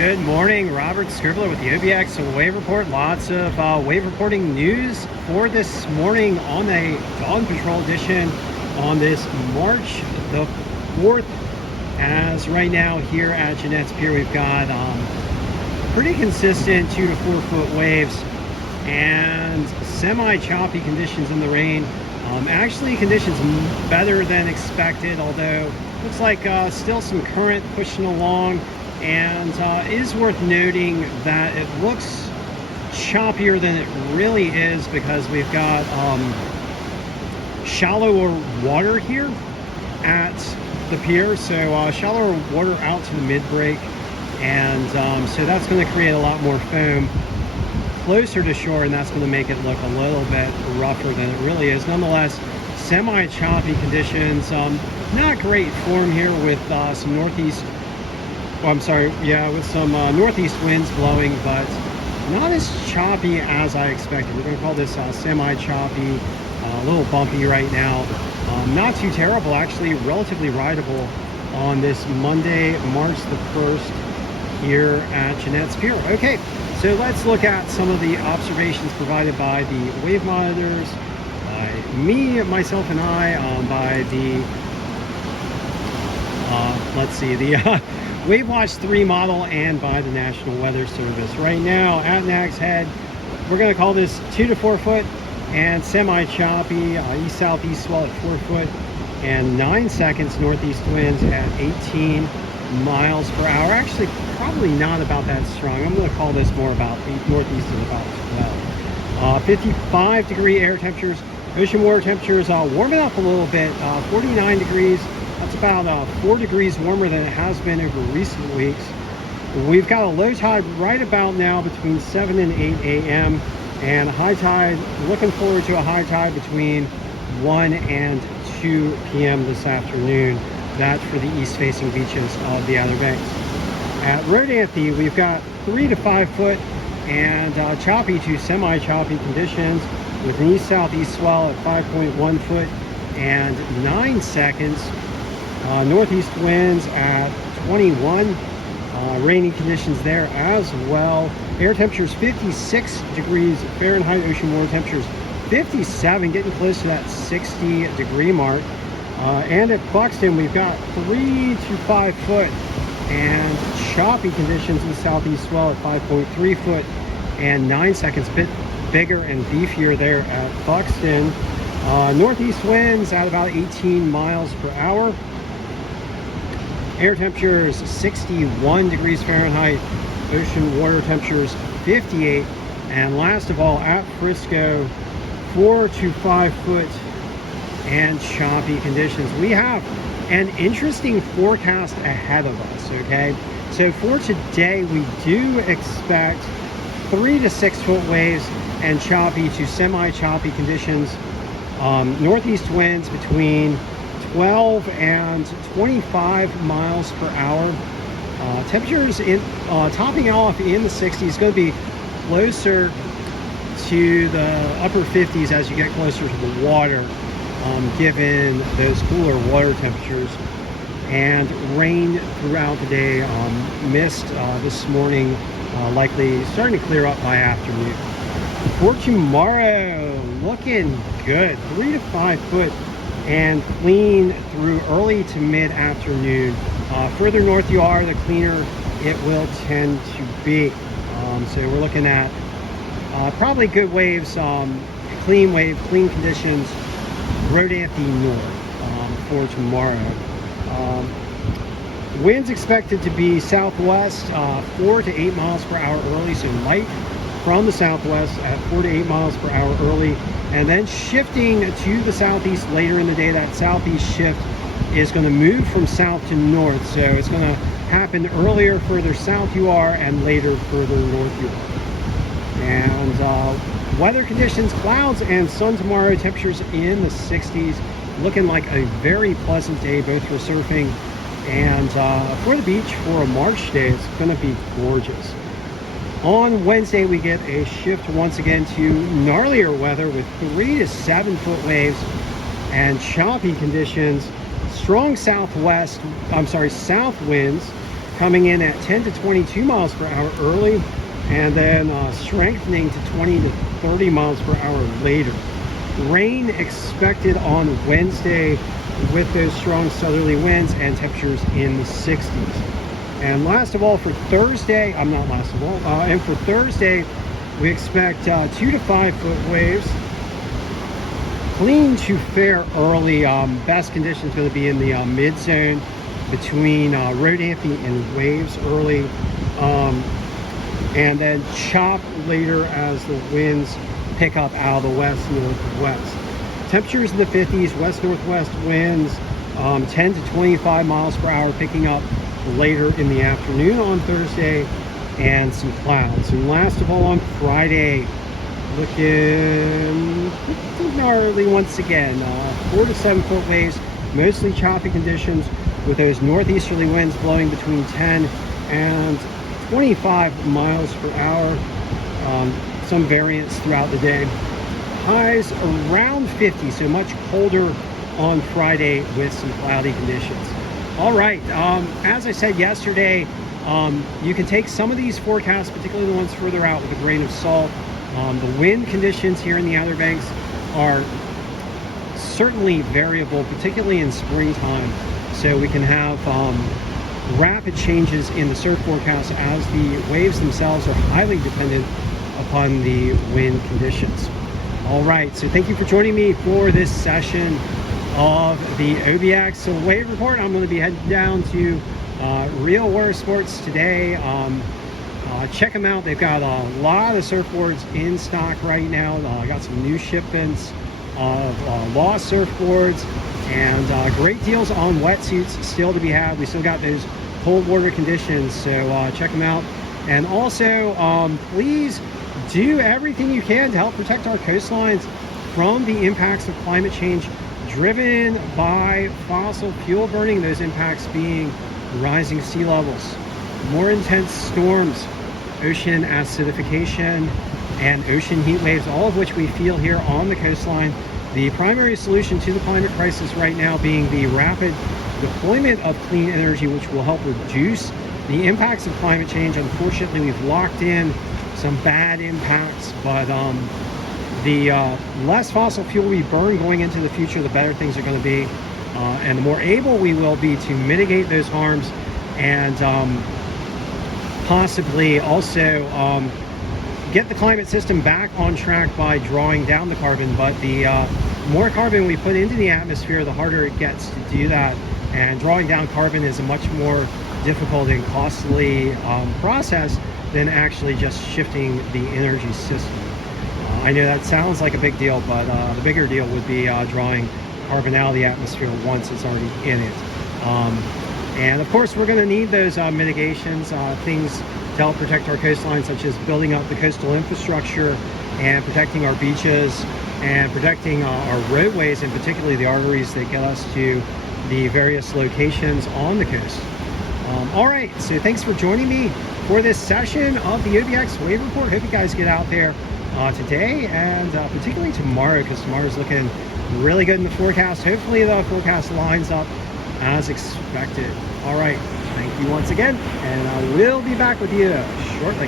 Good morning, Robert Scribbler with the OBX Wave Report. Lots of wave reporting news for this morning on a Dawn Patrol edition on this March the 4th. As right now here at Jeanette's Pier, we've got pretty consistent 2 to 4 foot waves and semi-choppy conditions in the rain. Actually, conditions better than expected, although looks like still some current pushing along. And it is worth noting that it looks choppier than it really is because we've got shallower water here at the pier. So shallower water out to the mid-break, and so that's going to create a lot more foam closer to shore, and that's going to make it look a little bit rougher than it really is. Nonetheless, semi-choppy conditions. Not great form here with some northeast. With some northeast winds blowing, but not as choppy as I expected. We're going to call this semi-choppy, a little bumpy right now. Not too terrible, actually, relatively rideable on this Monday, March the 1st here at Jeanette's Pier. Okay, so let's look at some of the observations provided by the wave monitors, by me, myself, and I, by the, the Wave Watch 3 model, and by the National Weather Service. Right now at Nag's Head, we're going to call this 2 to 4 foot and semi-choppy, east-southeast swell at 4 foot and 9 seconds, northeast winds at 18 miles per hour. Actually, probably not about that strong. I'm going to call this more about northeast is about 12. 55 degree air temperatures. Ocean water temperatures warming up a little bit, 49 degrees. That's about 4 degrees warmer than it has been over recent weeks. We've got a low tide right about now between 7 and 8 a.m. and a high tide, looking forward to a high tide between 1 and 2 p.m. this afternoon. That's for the east-facing beaches of the Outer Banks. At Rodanthe, we've got 3 to 5 foot and choppy to semi-choppy conditions with an east-southeast swell at 5.1 foot and 9 seconds. Northeast winds at 21, rainy conditions there as well. Air temperatures 56 degrees Fahrenheit, ocean water temperatures 57, getting close to that 60 degree mark. And at Buxton, we've got 3 to 5 foot and choppy conditions in southeast swell at 5.3 foot and 9 seconds, a bit bigger and beefier there at Buxton. Northeast winds at about 18 miles per hour. Air temperatures 61 degrees Fahrenheit, ocean water temperatures 58, and last of all at Frisco, 4 to 5 foot and choppy conditions. We have an interesting forecast ahead of us, okay? So for today, we do expect 3 to 6 foot waves and choppy to semi-choppy conditions. Northeast winds between 12 and 25 miles per hour. Temperatures in topping off in the 60s, going to be closer to the upper 50s as you get closer to the water, given those cooler water temperatures. And rain throughout the day. Mist this morning, likely starting to clear up by afternoon. For tomorrow, looking good, 3 to 5 foot and clean through early to mid-afternoon. Further north you are, the cleaner it will tend to be. So we're looking at probably good waves, clean conditions, Rodanthe north for tomorrow. Winds expected to be southwest, 4 to 8 miles per hour early, so light from the southwest at 4 to 8 miles per hour early, and then shifting to the southeast later in the day. That southeast shift is going to move from south to north, so it's going to happen earlier further south you are and later further north you are. And weather conditions, clouds and sun tomorrow, temperatures in the 60s, looking like a very pleasant day both for surfing and for the beach for a March day. It's going to be gorgeous. On Wednesday, we get a shift once again to gnarlier weather with 3 to 7 foot waves and choppy conditions. Strong south winds coming in at 10 to 22 miles per hour early, and then strengthening to 20 to 30 miles per hour later. Rain expected on Wednesday with those strong southerly winds and temperatures in the 60s. And last of all, for Thursday, and for Thursday, we expect 2 to 5 foot waves. Clean to fair early. Best conditions going to be in the mid zone between road amphy and waves early. And then chop later as the winds pick up out of the west northwest. Temperatures in the 50s, west northwest winds 10 to 25 miles per hour, picking up later in the afternoon on Thursday, and some clouds. And last of all, on Friday, looking gnarly once again. 4 to 7 foot waves, mostly choppy conditions with those northeasterly winds blowing between 10 and 25 miles per hour. Some variance throughout the day. Highs around 50, so much colder on Friday with some cloudy conditions. All right, as I said yesterday, you can take some of these forecasts, particularly the ones further out, with a grain of salt. The wind conditions here in the Outer Banks are certainly variable, particularly in springtime. So we can have rapid changes in the surf forecast as the waves themselves are highly dependent upon the wind conditions. All right, so thank you for joining me for this session of the OBX wave report. I'm going to be heading down to Real Water Sports today. Check them out. They've got a lot of surfboards in stock right now. I got some new shipments of lost surfboards, and great deals on wetsuits still to be had. We still got those cold water conditions, so check them out. And also, please do everything you can to help protect our coastlines from the impacts of climate change driven by fossil fuel burning, those impacts being rising sea levels, more intense storms, ocean acidification, and ocean heat waves, all of which we feel here on the coastline. The primary solution to the climate crisis right now being the rapid deployment of clean energy, which will help reduce the impacts of climate change. Unfortunately, we've locked in some bad impacts, but the less fossil fuel we burn going into the future, the better things are going to be, and the more able we will be to mitigate those harms, and possibly also get the climate system back on track by drawing down the carbon. But the more carbon we put into the atmosphere, the harder it gets to do that, and drawing down carbon is a much more difficult and costly process than actually just shifting the energy system. I know that sounds like a big deal, but the bigger deal would be drawing carbon out of the atmosphere once it's already in it. And of course, we're going to need those mitigations, things to help protect our coastline, such as building up the coastal infrastructure and protecting our beaches and protecting our roadways, and particularly the arteries that get us to the various locations on the coast. All right, so thanks for joining me for this session of the OBX Wave Report. Hope you guys get out there today, and particularly tomorrow, because tomorrow's looking really good in the forecast. Hopefully the forecast lines up as expected. All right, thank you once again, and I will be back with you shortly.